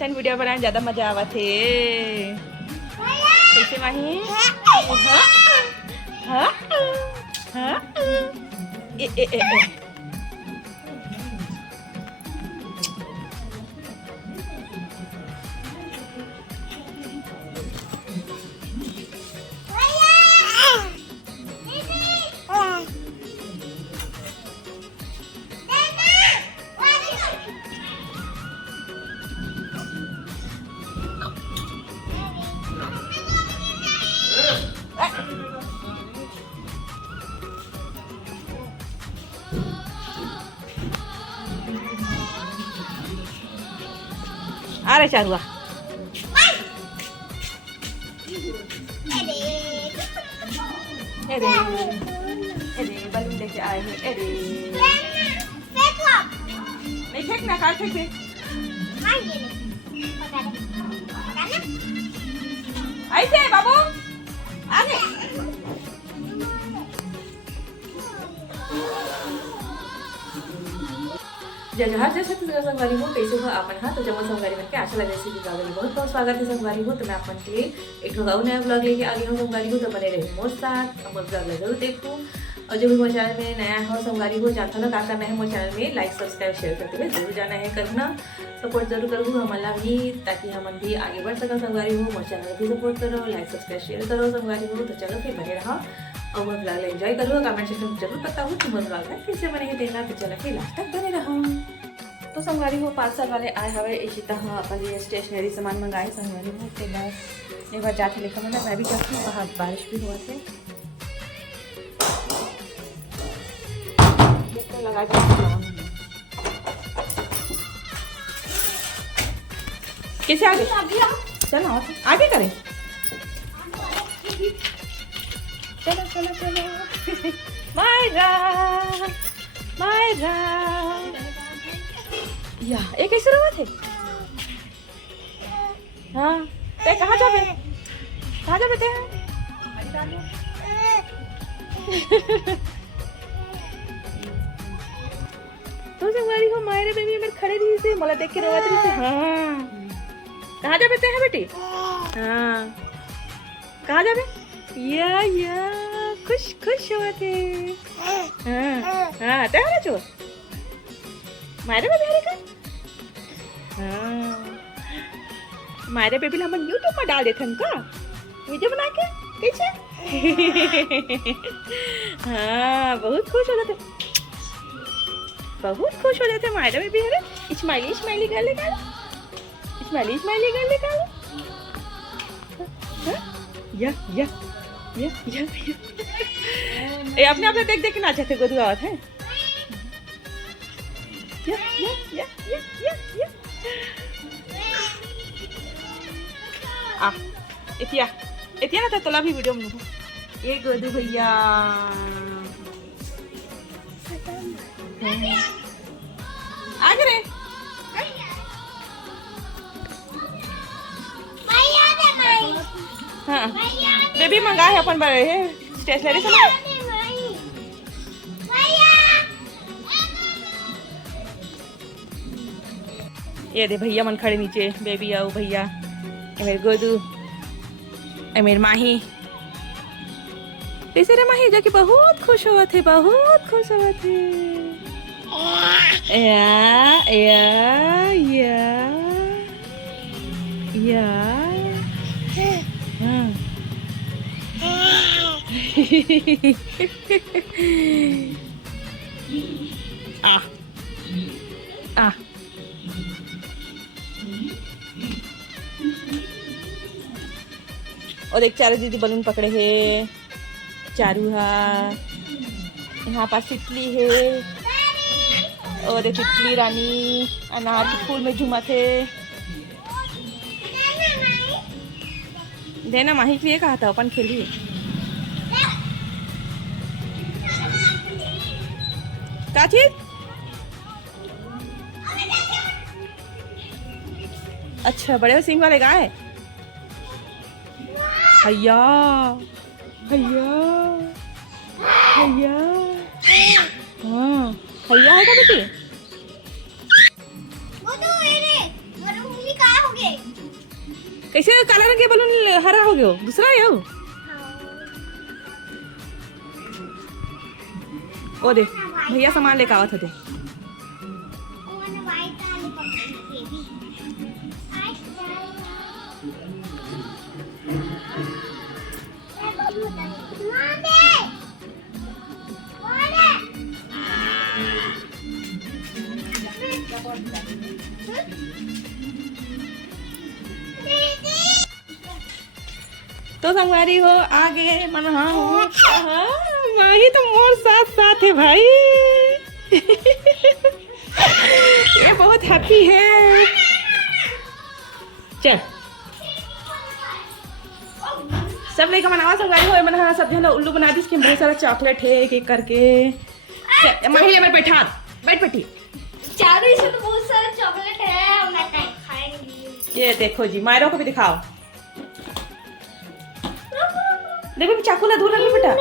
Instant video बनाने ज़्यादा मजा आवा थे। कैसे माही? हाँ हाँ हाँ ए। आ रहे चारुआ। अरे बलून लेके आए हैं। अरे नहीं फेंकना, कार फेंक दे। ऐसे बाबू आगे। जजहार जैसे तुझा संगवारी हो कैसे हो अपन हाँ तो जमा संगवारी में क्या आशा लगे सी ब्लॉग में बहुत बहुत स्वागत है। संगवारी हो तो मैं अपन के लिए एक ठो नया ब्लॉग लेके आ गई हूँ। संगवारी हो तो बने रहे मोर साथ मोर ब्लॉग जरूर देखूँ। और जो भी मोर चैनल में नया हो संगवारी हो जानता ना क्या करना है, मोर चैनल में लाइक सब्सक्राइब शेयर करते हुए जरूर जाना है, करना सपोर्ट जरूर करूँ हमारा भी, ताकि हम भी आगे बढ़ सका। संगवारी हो मोर चैनल भी सपोर्ट करो, लाइक सब्सक्राइब शेयर करो। संगवारी हो तो चलो फिर बने रहो और मोर ब्लॉग एंजॉय करो। कमेंट सेक्शन में जरूर बताऊँ कि मोर ब्लॉग में कैसे बने देना, तो चलो फिर लास्ट तक बने रहो। तो संगवारी हो पार्सल वाले आए हवे इशिता हाँ अपन लिए स्टेशनरी सामान मंगाए। संगवारी हो तो बस एक बार जाते लेकर मतलब मैं भी जाती हूँ। वहाँ बारिश भी हुआ थे लगा कैसे आगे चलो आगे करें। चलो चलो चलो मायरा मायरा या एक कैसे रहा थे। हाँ ते कहाँ जाबे ते तो संगवारी हो मायरे बेबी मेरे खड़े रही से मला देख के रोवत रही से। हाँ कहाँ जाबे ते हैं बेटी? हाँ कहाँ जाबे? या खुश खुश हुआ थे। हाँ हाँ ते हरा चो मायरे बेबी हरे का। हाँ मायरे बेबी हम यूट्यूब में डाल देते हैं का वीडियो बना के कैसे। हाँ बहुत खुश हो जाते, बहुत खुश हो जाते मायरे बेबी हरे। स्माइली स्माइली कर ले कर, स्माइली स्माइली कर ले कर। या ये अपने आप देख देख के नाचे थे गोदू आवत है। या आ इतिया ना तोला भी वीडियो में ये गोदू भैया आगे रे। हाँ बेबी मंगाए अपन बड़े है स्टेशनरी से। ये दे भैया मन खड़े नीचे, बेबी आओ भैया मेरे गोदू मेरे माही। कैसे रे माही जाके बहुत खुश हुआ थे, बहुत खुश हुआ थे। या आ और एक चारू दीदी बलून पकड़े है। चारू यहाँ पास तितली है और एक तितली रानी अनार के फूल में झूमा थे। देना माही के लिए कहा था अपन खेलिए। क्या चीज? अच्छा बड़े सिंह वाले गाय। हैया हैया हैया हाँ हैया है क्या बेटी? वो तो ये रे उंगली कहाँ हो कैसे काला रंग के बलून हरा हो गयो दूसरा है हो ओ दे भैया सामान लेके आवत थे तो संगवारी हो आगे मन हाँ हो माही तो मोर साथ साथ है भाई ये बहुत हैप्पी है चल सब लेकर मनावा संगवारी हो मन हाँ सब जन उल्लू बना दी बहुत सारा चॉकलेट है एक एक करके माही हमें बैठा बैठ बैठी चारों इसमें तो बहुत सारा चॉकलेट है और मैं खाएंगी ये देखो जी मायरा को भी दिखाओ देखो चाकू ना दूर रखना बेटा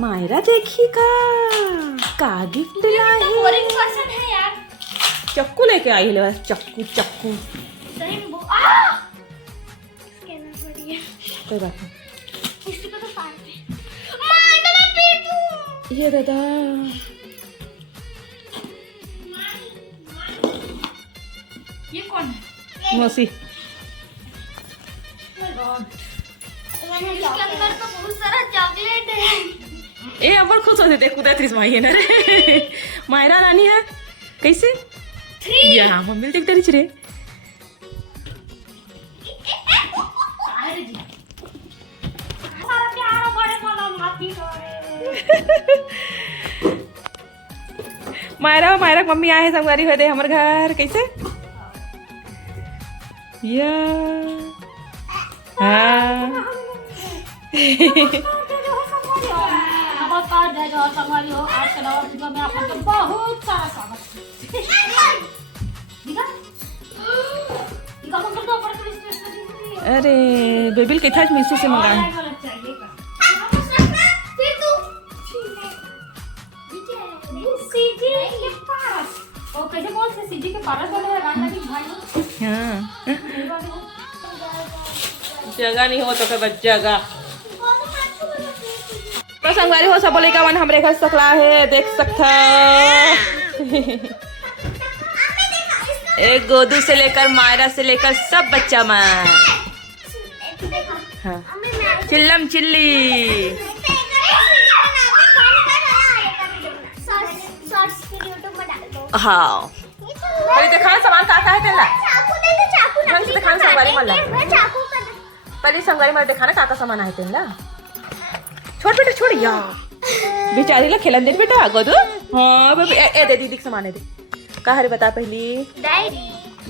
मायरा देखिएगा का गिफ्ट लाई बोरिंग पर्सन है यार चक्कू लेके आई है बस चक्कू चक्कू सही में स्कैनर बढ़िया कोई बात नहीं किसी को तो फाड़ दे मार तो मैं पीट दूं ये दादा ये कौन है मौसी इसके अंदर तो बहुत सारा चॉकलेट है ए अब खुश हो देख कुदा त्रिस माही है ना रे मायरा रानी है कैसे 3 या मम्मी देख तेरी रे सारा प्यारा बड़े वाला माटी करे मायरा मायरा मम्मी आए हैं संगवारी हो दे हमर घर कैसे या हाँ नमस्कार जय जवाहर संगवारी हो आज के नवा वीडियो में आप लोग बहुत सारा स्वागत दिखा दिखा मत कर दो ऊपर से अरे बेबिल के था मीशो से मंगाया फिर तू सीजी के पास ओ कैसे बोल से सीजी के पास वाले रान लगी भाई हाँ जगह नहीं हो तो क्या बच जगह तो संगवारी हो सब बोलेगा मन हमरे घर सकला है देख सकता एक गोदू से लेकर मायरा से लेकर सब बच्चा में हाँ चिल्लम चिल्ली हाँ पहले दिखा सामान का है तेरा ढंग से दिखाना संगवारी मला पहले संगवारी मला दिखाना का सामान है तेरा छोड़ बेटा छोड़ या बेचारी ला खेलन दे बेटा गोदू हाँ ए दे दीदी सामान है दे का हरे बता पहली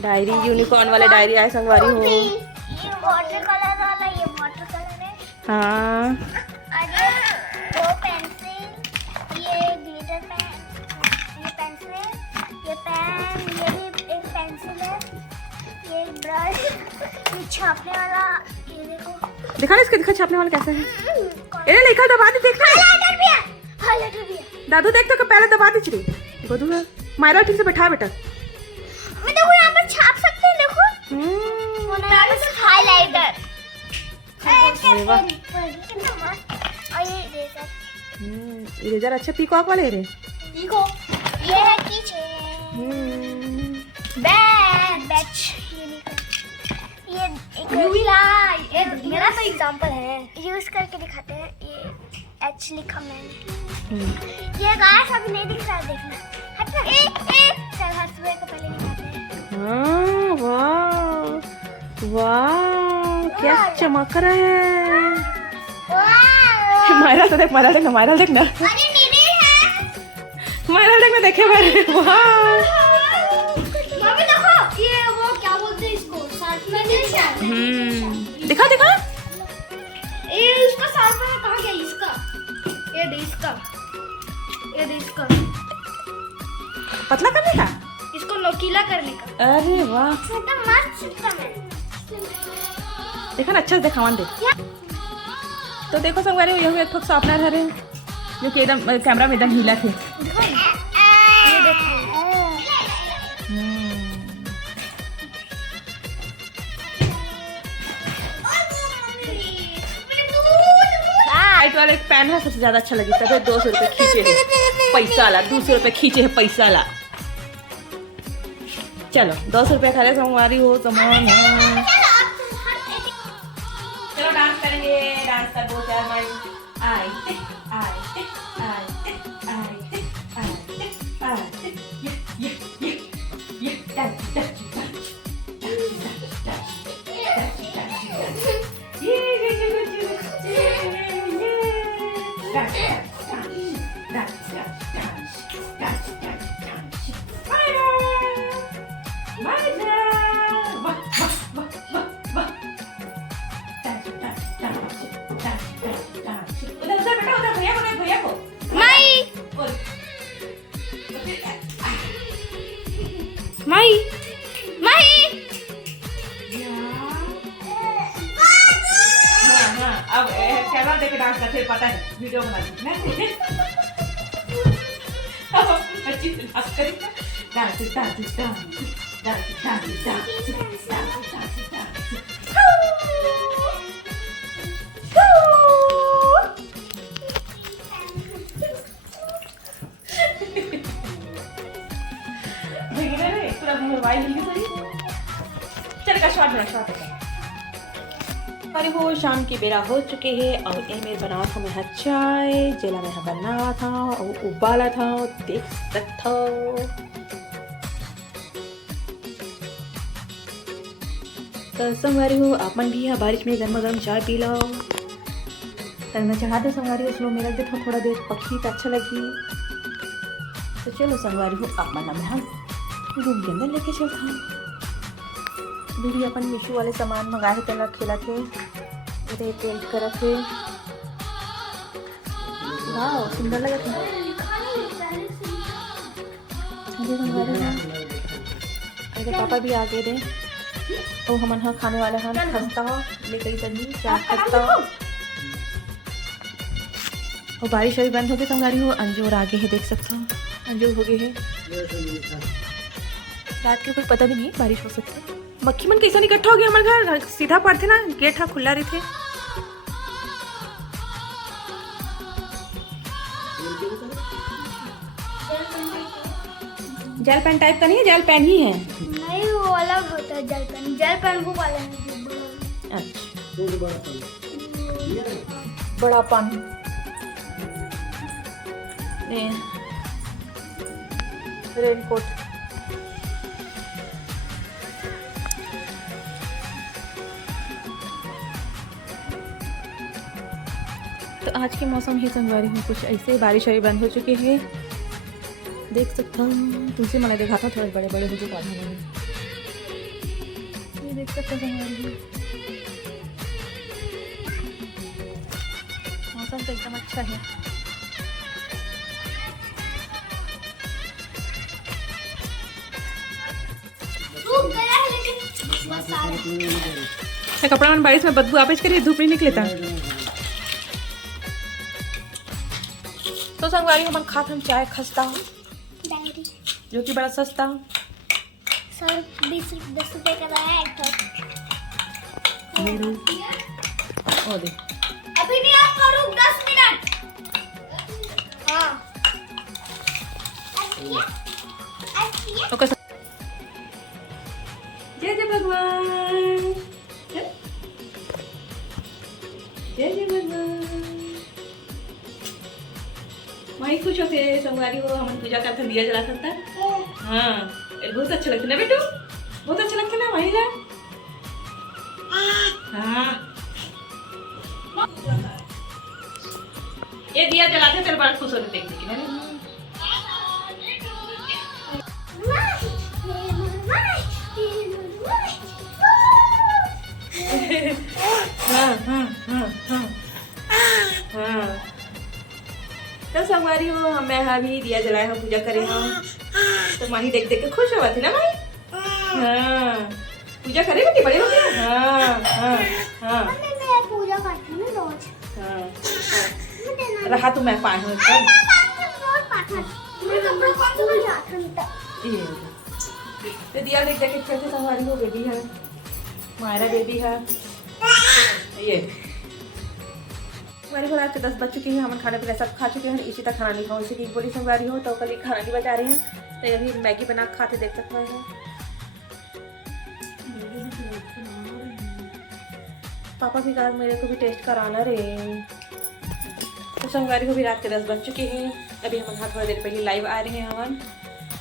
डायरी यूनिकॉर्न वाले डायरी आए संगवारी हो ये वाटर कलर वाला ये वाटर कलर है हाँ अरे वो पेंसिल ये ग्लिटर पेन ये पेंसिल ये पेन ये भी एक पेंसिल है ये ब्रश ये छापने वाला ये देखो दिखा ना इसके दिखा छापने वाला कैसा है ए लिखा दबा दे देख हाइलाइटर भी है हाइलाइटर भी है दादू देख तो पहले दबा दे चली गोदू मायरा ठीक से बैठा बेटा मैं देखो यहाँ पर छाप सकते हैं देखो हाइलाइटर अरे वाह कितना मस्त और ये इरेजर इरेजर अच्छा पीकॉक वाले रे देखो ये है कीचेन बैच ये एक मेरा तो एग्जांपल है यूज करके दिखाते हैं ये एच लिखा मैंने ये गाइस अभी नहीं दिख रहा है देखना हटना चल हंसुए को पहले दिखाते हैं हाँ वाह वाह क्या चमक रहा है मायरा तो देख मायरा देखना अरे नीली है मायरा देखना देखे बारे वाह मम्मी देखो ये वो क्या बोलते हैं इसको शार्पनर दिखा दिखा ये इसका शार्पनर कहाँ गया इसका ये दे इसका पतला करने का इसको नोकीला करने का अरे वाह छोटा मस्त सिस्टम है देखा ना अच्छा से दिखावन दे तो देखो संगवारी ये एक ठोक शॉर्पनर है जो कि एकदम कैमरा में एकदम ढीला थे ये देखो पैन है सबसे ज्यादा अच्छा लगता है। 200 रुपये खींचे है पैसा ला, 200 रुपये खींचे है पैसा ला। चलो 200 रुपये खा रहे सोमवारी हो सामान है। चलो डांस करेंगे, डांस कर दो चार माई। आई टिक आई टिक आई टिक आई टिक आई टिक आई टिक ये डांस डांस माई माई अब कैमरा देके डांस करते पता है, वीडियो बना दी अब अच्छी से डांस करेंगे। Dance dance dance dance dance dance dance पूरा मोबाइल हिल गई। चल का शॉट बना शॉट है। अरे वो शाम की बेरा हो चुके हैं और इनमें बना था मैं चाय जेला में बना था और उबाला था, देख सकते हो। तो संगवारी हो आप मन भी है बारिश में गर्मा गर्म चाय पी लो। तो मैं चढ़ा दो संगवारी हो, स्लो में रख देता हूँ थोड़ा देर, पक्षी तो अच्छा लगी। तो चलो संगवारी हो आप मन में हम रूम के अंदर लेके चलता हूँ। दीदी अपन मीशो वाले सामान मंगाए थे, तेल खेला थे, इधर पेंट करा थे। वाह सुंदर लगा था। अरे पापा भी आ गए थे। तो हम हाँ खाने वाले हैं खस्ता लेकर चलिए क्या खस्ता। और बारिश अभी बंद हो गई संगारी हो, अंजूर आगे है देख सकता हूँ, अंजूर हो गए है। रात के कोई पता भी नहीं है बारिश हो सकती है। मक्खी मन कैसा इकट्ठा हो गया हमारे घर, सीधा पर थे ना, गेट हाँ खुला रही थे। जेल पेन टाइप का नहीं है, जेल पेन ही है। नहीं वो अलग होता है जेल पेन, जेल पेन वो वाला है। अच्छा बड़ा पानी रेनकोट। तो आज के मौसम ही संगवारी में कुछ ऐसे बारिश अभी बंद हो चुकी है, देख सकता हूँ। तुलसी मैंने देखा था थोड़े बड़े बड़े हो चुके पौधे में, ये देख सकते हैं। मौसम तो एकदम अच्छा है। कपड़ा में बारिश में बदबू आपस करिए, धूप नहीं निकलेता। तो संगवारी हम खात हम चाय खस्ता जो कि बड़ा सस्ता 20 रुपए का है एक ओ दे। अभी नहीं आपका रुक 10 मिनट। हाँ ओके जय जय भगवान, जय जय भगवान। वही खुश होते संगवारी हो, हम पूजा करते दिया जला सकता। हाँ बहुत अच्छा लगता ना बेटू, बहुत अच्छा लगता ना वही ना। हाँ ये दिया जलाते तेरे बड़ा खुश होते देख देख ना। हाँ हाँ हाँ हाँ हाँ। तो संगवारी हो हमें अभी दिया जलाए हम पूजा करे हम, तो माही देख देख के खुश हुआ थी ना माही। हाँ पूजा करे बेटी बड़े हो गए। हाँ हाँ हाँ मैं पूजा करती हूँ रोज। हाँ रहा तो मैं पाए हूँ तो दिया देख देख के संगवारी हो। बेबी है मायरा, बेबी है ये संगवारी हो रात के 10 बज चुके हैं, हम खाना पीना सब खा चुके हैं। इसी तक खाना नहीं खाओ, इसी की बोली संगवारी हो तो कल खाना नहीं बचा रहे हैं, तो अभी मैगी बना के खाते देख सकते हैं। पापा भी कहा मेरे को भी टेस्ट कराना रे। तो संगवारी को भी रात के 10 बज चुके हैं, अभी हम थोड़ा देर पहले लाइव आ रहे हैं। हम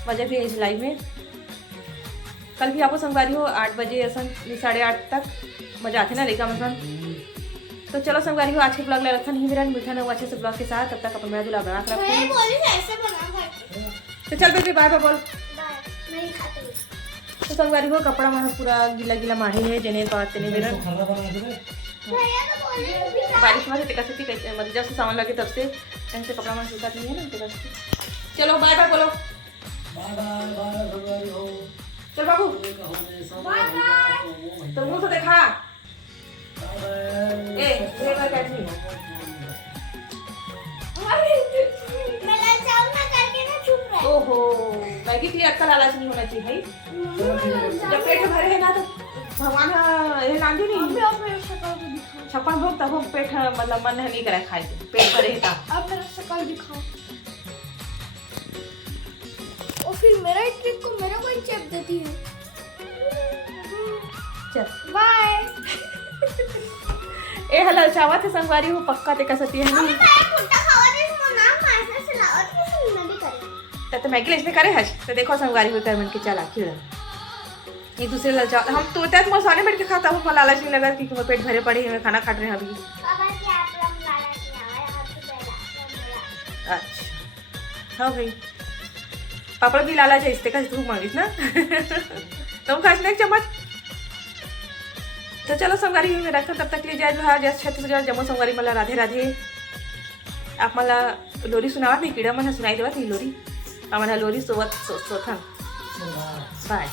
मजा भी है इस लाइव में। कल भी आपको संगवारी हो 8 बजे ऐसा 8:30 तक मजा आते ना लेगा मतलब। तो चलो संगवारी हो आज के ब्लॉग रखा नहीं मेरा मीठा ना अच्छे से ब्लॉग के साथ। तब तक अपन मेरा दूल्हा बना कर रखते हैं। तो चल बेबी बाय बाय बोल। तो संगवारी हो कपड़ा वहाँ पूरा गीला गीला मारे है जने बात नहीं मेरा बारिश में से कैसे मतलब जब से सामान लगे तब से कहीं से कपड़ा वहाँ सूखा नहीं है ना। चलो बाय बाय बोलो। चल बाबू तो मुँह तो देखा ओहो मैगी के लिए अक्कल लालच नहीं होना चाहिए भाई। जब पेट भरे है ना तो भगवान ये लांदी नहीं छप्पन भोग तब पेट मतलब मन नहीं करे खाए पेट भरे है। अब मेरा शक्ल दिखाओ और फिर मेरा ट्रिक को मेरा कोई चेप देती है। चल बाय। ए हला चावा थे संगवारी हो पक्का ते कसती है नहीं तो मैगी इसमें करे हज। तो देखो संगवारी हो कर मन के चला खिड़ा एक दूसरे ललचा हम तो तक मसाले बैठ के खाता हूँ। पर लालच नहीं लगा कि पेट भरे पड़े हैं खाना खा रहे हैं अभी। अच्छा हाँ भाई पापड़ भी लालच है इससे का तू मांगिस ना तुम खास एक चम्मच। तो चलो संगवारी में रखो तब तक ले जाए जो है जस्ट छत्तीसगढ़ जम्मू संगवारी मला राधे राधे। आप मला लोरी सुनावा नहीं कीड़ा मन सुनाई देवा थी लोरी आम्हाला लोरी सोवत सोथन बाय।